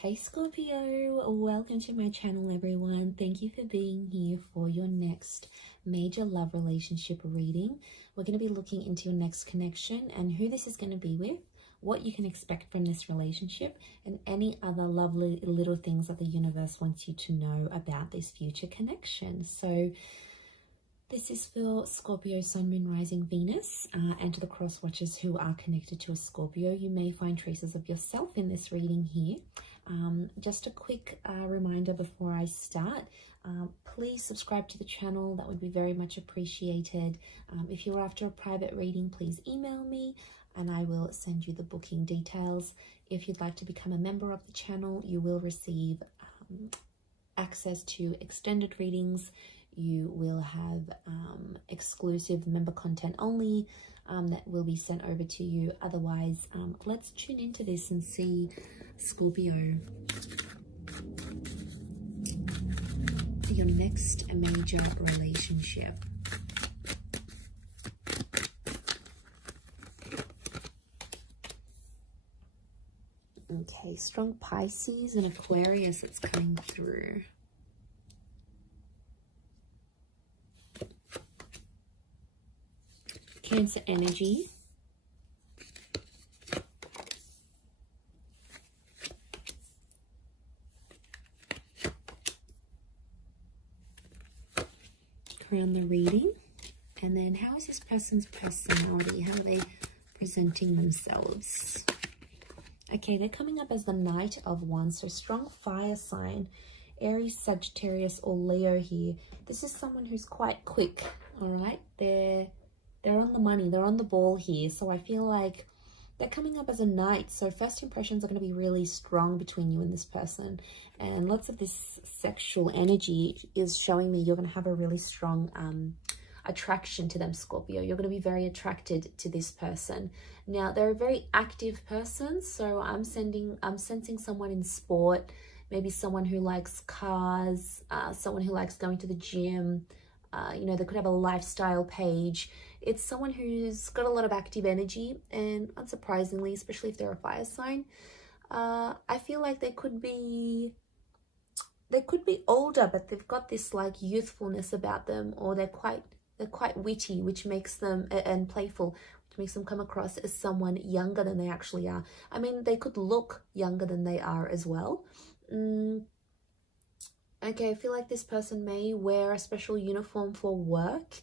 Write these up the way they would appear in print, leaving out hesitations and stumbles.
Hey Scorpio, welcome to my channel everyone. Thank you for being here for your next major love relationship reading. We're going to be looking into your next connection and who this is going to be with, what you can expect from this relationship, and any other lovely little things that the universe wants you to know about this future connection. So this is for Scorpio, Sun, Moon, Rising, Venus, and to the cross watchers who are connected to a Scorpio. You may find traces of yourself in this reading here. Just a quick reminder before I start, please subscribe to the channel. That would be very much appreciated. If you're after a private reading, please email me and I will send you the booking details. If you'd like to become a member of the channel, you will receive access to extended readings. You will have exclusive member content only that will be sent over to you. Otherwise, let's tune into this and see, Scorpio, your next major relationship. Okay, strong Pisces and Aquarius that's coming through. Cancer energy. Around the reading. And then how is this person's personality? How are they presenting themselves? Okay, they're coming up as the Knight of Wands. So strong fire sign. Aries, Sagittarius, or Leo here. This is someone who's quite quick, all right? They're on the money, they're on the ball here. So I feel like they're coming up as a knight. So first impressions are going to be really strong between you and this person. And lots of this sexual energy is showing me you're going to have a really strong attraction to them, Scorpio. You're going to be very attracted to this person. Now, they're a very active person. So I'm sensing someone in sport, maybe someone who likes cars, someone who likes going to the gym. You know, they could have a lifestyle page. It's someone who's got a lot of active energy, and unsurprisingly, especially if they're a fire sign, I feel like they could be older, but they've got this like youthfulness about them, or they're quite witty, which makes them, and playful, which makes them come across as someone younger than they actually are. I mean, they could look younger than they are as well. Okay, I feel like this person may wear a special uniform for work,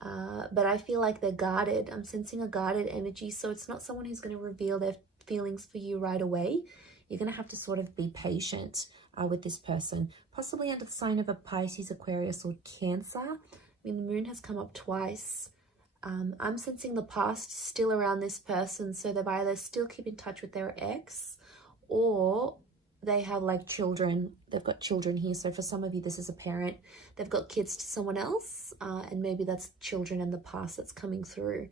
but I feel like they're guarded. I'm sensing a guarded energy, so it's not someone who's going to reveal their feelings for you right away. You're going to have to sort of be patient with this person, possibly under the sign of a Pisces, Aquarius, or Cancer. I mean, the moon has come up twice. I'm sensing the past still around this person, so they've either still keep in touch with their ex, or they have like children. They've got children here. So for some of you, this is a parent. They've got kids to someone else, and maybe that's children in the past that's coming through,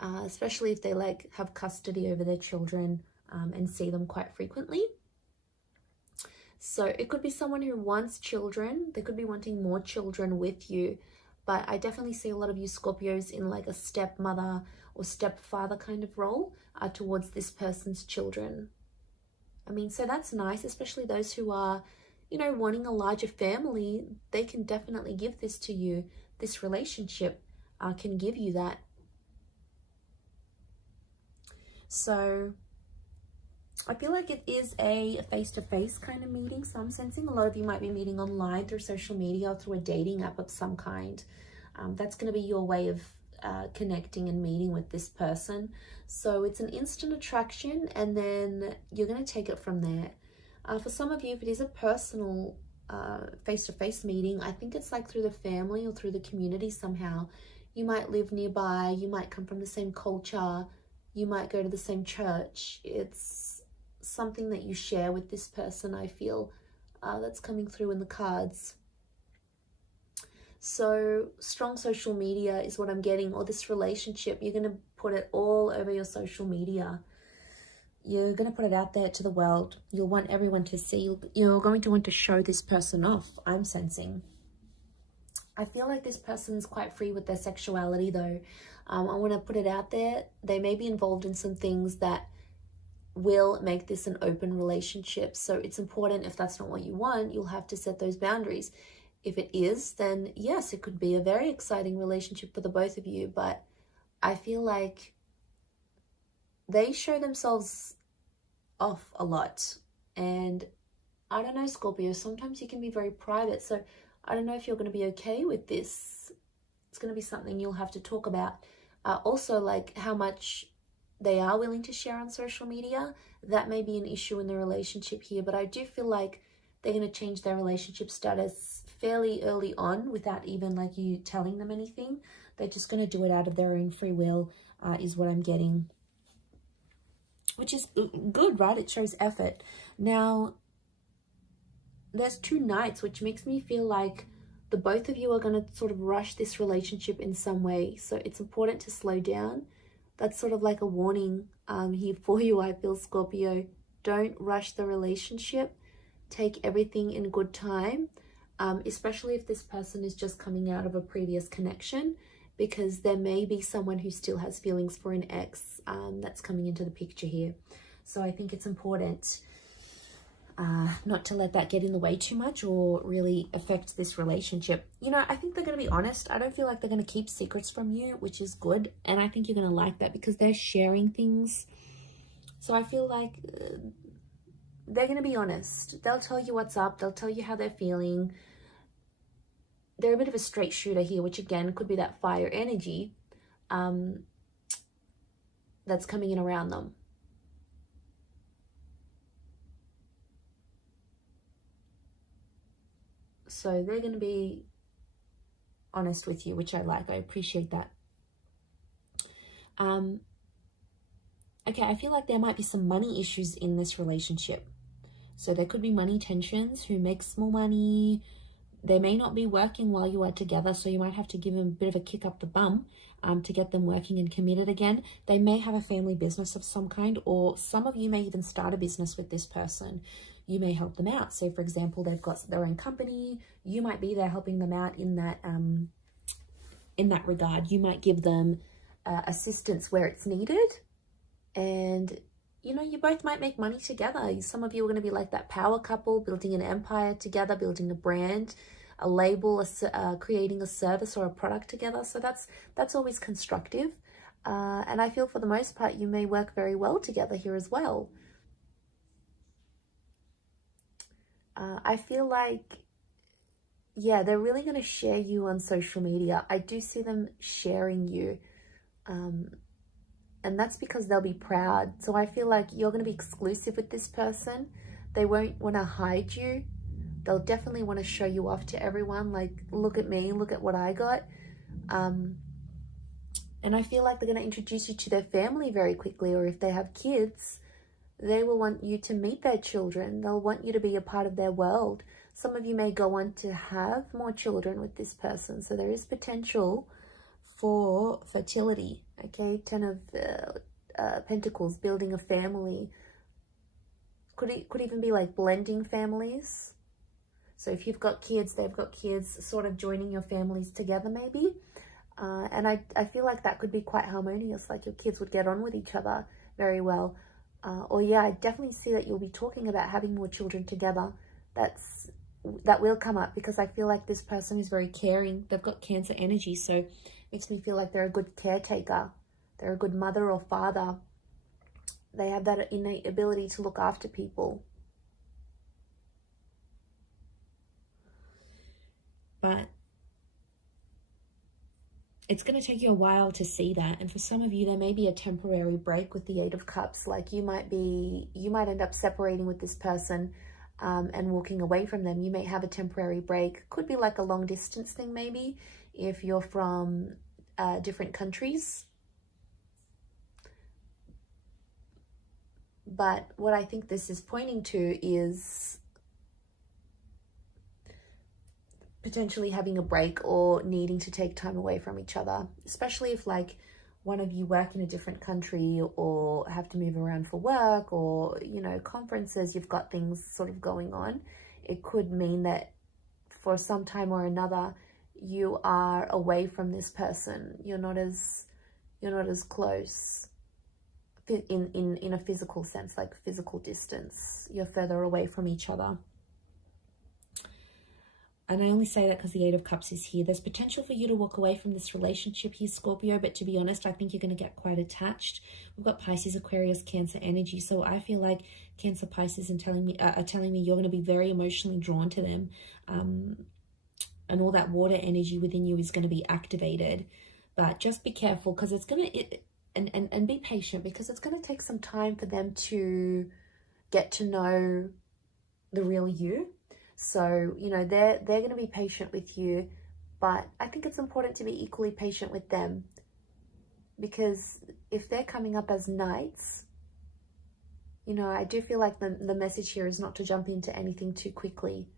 especially if they like have custody over their children and see them quite frequently. So it could be someone who wants children. They could be wanting more children with you, but I definitely see a lot of you Scorpios in like a stepmother or stepfather kind of role towards this person's children. I mean, so that's nice, especially those who are, you know, wanting a larger family. They can definitely give this to you. This relationship can give you that. So I feel like it is a face-to-face kind of meeting. So I'm sensing a lot of you might be meeting online through social media or through a dating app of some kind. That's going to be your way of connecting and meeting with this person. So it's an instant attraction, and then you're going to take it from there. For some of you, if it is a personal face-to-face meeting, I think it's like through the family or through the community somehow. You might live nearby, you might come from the same culture, you might go to the same church. It's something that you share with this person, I feel, that's coming through in the cards. So strong social media is what I'm getting, or this relationship, you're going to put it all over your social media. You're going to put it out there to the world. You'll want everyone to see. You're going to want to show this person off, I'm sensing. I feel like this person's quite free with their sexuality though. I want to put it out there. They may be involved in some things that will make this an open relationship. So it's important, if that's not what you want, you'll have to set those boundaries. If it is, then yes, it could be a very exciting relationship for the both of you. But I feel like they show themselves off a lot. And I don't know, Scorpio, sometimes you can be very private. So I don't know if you're going to be okay with this. It's going to be something you'll have to talk about. Also, like how much they are willing to share on social media, that may be an issue in the relationship here. But I do feel like they're going to change their relationship status fairly early on without even like you telling them anything. They're just going to do it out of their own free will, is what I'm getting. Which is good, right? It shows effort. Now, there's 2 knights, which makes me feel like the both of you are going to sort of rush this relationship in some way. So it's important to slow down. That's sort of like a warning here for you, I feel, Scorpio. Don't rush the relationship. Take everything in good time, especially if this person is just coming out of a previous connection, because there may be someone who still has feelings for an ex that's coming into the picture here. So I think it's important not to let that get in the way too much or really affect this relationship. You know, I think they're going to be honest. I don't feel like they're going to keep secrets from you, which is good. And I think you're going to like that because they're sharing things. So I feel like they're going to be honest. They'll tell you what's up. They'll tell you how they're feeling. They're a bit of a straight shooter here, which again could be that fire energy that's coming in around them. So they're going to be honest with you, which I like. I appreciate that. Okay, I feel like there might be some money issues in this relationship. So there could be money tensions. Who makes more money? They may not be working while you are together, so you might have to give them a bit of a kick up the bum to get them working and committed again. They may have a family business of some kind, or some of you may even start a business with this person. You may help them out. So, for example, they've got their own company. You might be there helping them out in that regard. You might give them assistance where it's needed, and you know, you both might make money together. Some of you are going to be like that power couple, building an empire together, building a brand, a label, creating a service or a product together. So that's always constructive. And I feel for the most part, you may work very well together here as well. I feel like, yeah, they're really going to share you on social media. I do see them sharing you. And that's because they'll be proud. So I feel like you're going to be exclusive with this person. They won't want to hide you. They'll definitely want to show you off to everyone. Like, look at me, look at what I got. And I feel like they're going to introduce you to their family very quickly. Or if they have kids, they will want you to meet their children. They'll want you to be a part of their world. Some of you may go on to have more children with this person. So there is potential for fertility. Okay, 10 of Pentacles, building a family. Could even be like blending families. So if you've got kids, they've got kids, sort of joining your families together maybe. And I feel like that could be quite harmonious, like your kids would get on with each other very well. Or yeah, I definitely see that you'll be talking about having more children together. That will come up because I feel like this person is very caring. They've got Cancer energy, so makes me feel like they're a good caretaker. They're a good mother or father. They have that innate ability to look after people. But it's going to take you a while to see that. And for some of you, there may be a temporary break with the 8 of Cups. Like you might end up separating with this person and walking away from them. You may have a temporary break. Could be like a long distance thing maybe, if you're from different countries. But what I think this is pointing to is potentially having a break or needing to take time away from each other, especially if like one of you work in a different country or have to move around for work or, you know, conferences, you've got things sort of going on. It could mean that for some time or another, you are away from this person. You're not as close. in a physical sense, like physical distance. You're further away from each other. And I only say that because the Eight of Cups is here. There's potential for you to walk away from this relationship here, Scorpio, but to be honest, I think you're going to get quite attached. We've got Pisces, Aquarius, Cancer energy. So I feel like Cancer, Pisces are telling me you're going to be very emotionally drawn to them. And all that water energy within you is going to be activated. But just be careful, because it's going to... And be patient, because it's going to take some time for them to get to know the real you. So, you know, they're going to be patient with you, but I think it's important to be equally patient with them, because if they're coming up as knights, you know, I do feel like the message here is not to jump into anything too quickly,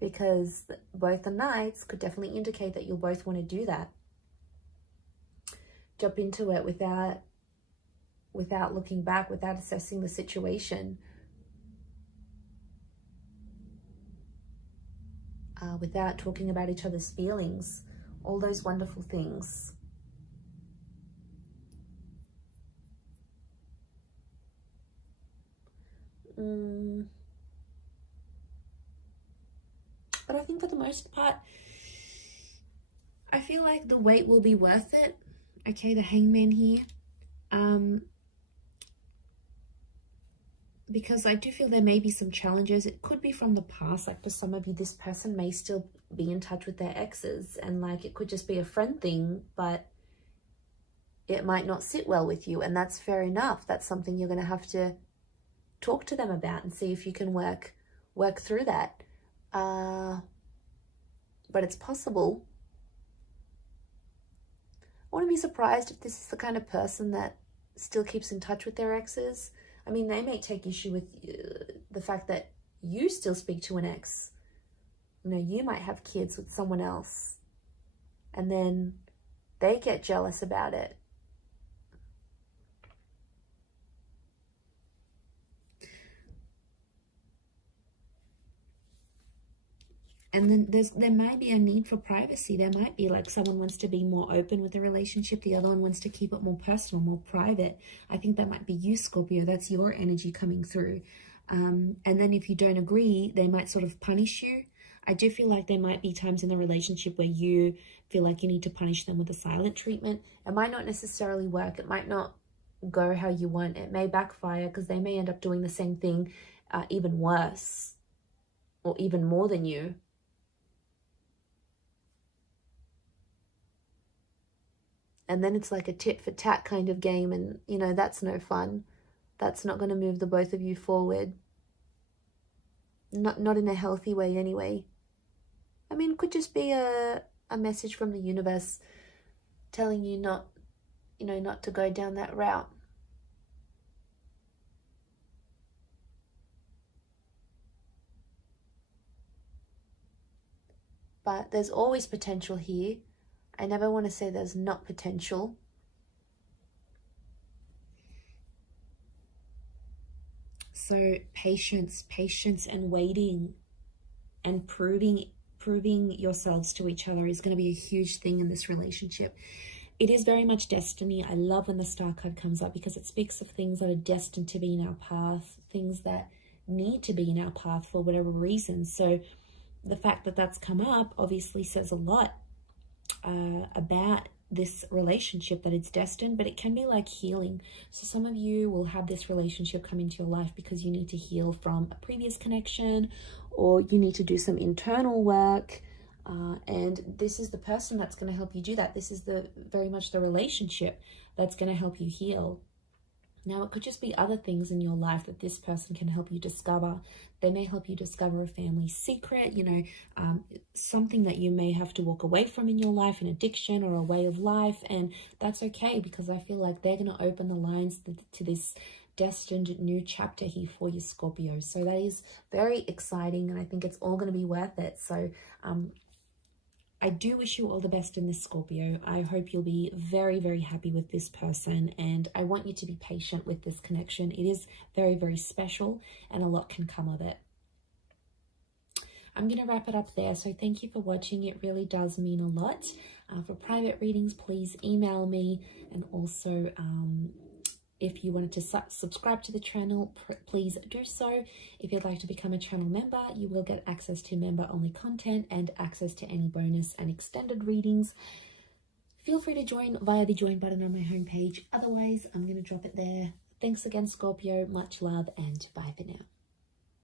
because both the knights could definitely indicate that you'll both want to do that. Jump into it without looking back, without assessing the situation. Without talking about each other's feelings, all those wonderful things. But I think for the most part, I feel like the wait will be worth it. Okay, the Hangman here. Because I do feel there may be some challenges. It could be from the past. Like for some of you, this person may still be in touch with their exes, and like it could just be a friend thing, but it might not sit well with you, and that's fair enough. That's something you're going to have to talk to them about and see if you can work through that. But it's possible. I wouldn't be surprised if this is the kind of person that still keeps in touch with their exes. I mean, they may take issue with the fact that you still speak to an ex. You know, you might have kids with someone else, and then they get jealous about it. And then there might be a need for privacy. There might be like someone wants to be more open with the relationship. The other one wants to keep it more personal, more private. I think that might be you, Scorpio. That's your energy coming through. And then if you don't agree, they might sort of punish you. I do feel like there might be times in the relationship where you feel like you need to punish them with a silent treatment. It might not necessarily work. It might not go how you want. It may backfire, because they may end up doing the same thing, even worse, or even more than you. And then it's like a tit for tat kind of game, and, you know, that's no fun. That's not going to move the both of you forward. Not in a healthy way anyway. I mean, it could just be a message from the universe telling you not to go down that route. But there's always potential here. I never want to say there's not potential. So patience and waiting and proving yourselves to each other is going to be a huge thing in this relationship. It is very much destiny. I love when the Star card comes up, because it speaks of things that are destined to be in our path, things that need to be in our path for whatever reason. So the fact that that's come up obviously says a lot about this relationship, that it's destined. But it can be like healing. So some of you will have this relationship come into your life because you need to heal from a previous connection, or you need to do some internal work, and this is the person that's going to help you do that. This is very much the relationship that's going to help you heal. Now, it could just be other things in your life that this person can help you discover. They may help you discover a family secret, something that you may have to walk away from in your life, an addiction or a way of life. And that's okay, because I feel like they're going to open the lines to this destined new chapter here for you, Scorpio. So that is very exciting, and I think it's all going to be worth it. So I do wish you all the best in this, Scorpio. I hope you'll be very, very happy with this person, and I want you to be patient with this connection. It is very, very special, and a lot can come of it. I'm going to wrap it up there. So thank you for watching. It really does mean a lot. For private readings, please email me, and also If you wanted to subscribe to the channel, please do so. If you'd like to become a channel member, you will get access to member-only content and access to any bonus and extended readings. Feel free to join via the join button on my homepage. Otherwise, I'm going to drop it there. Thanks again, Scorpio. Much love and bye for now.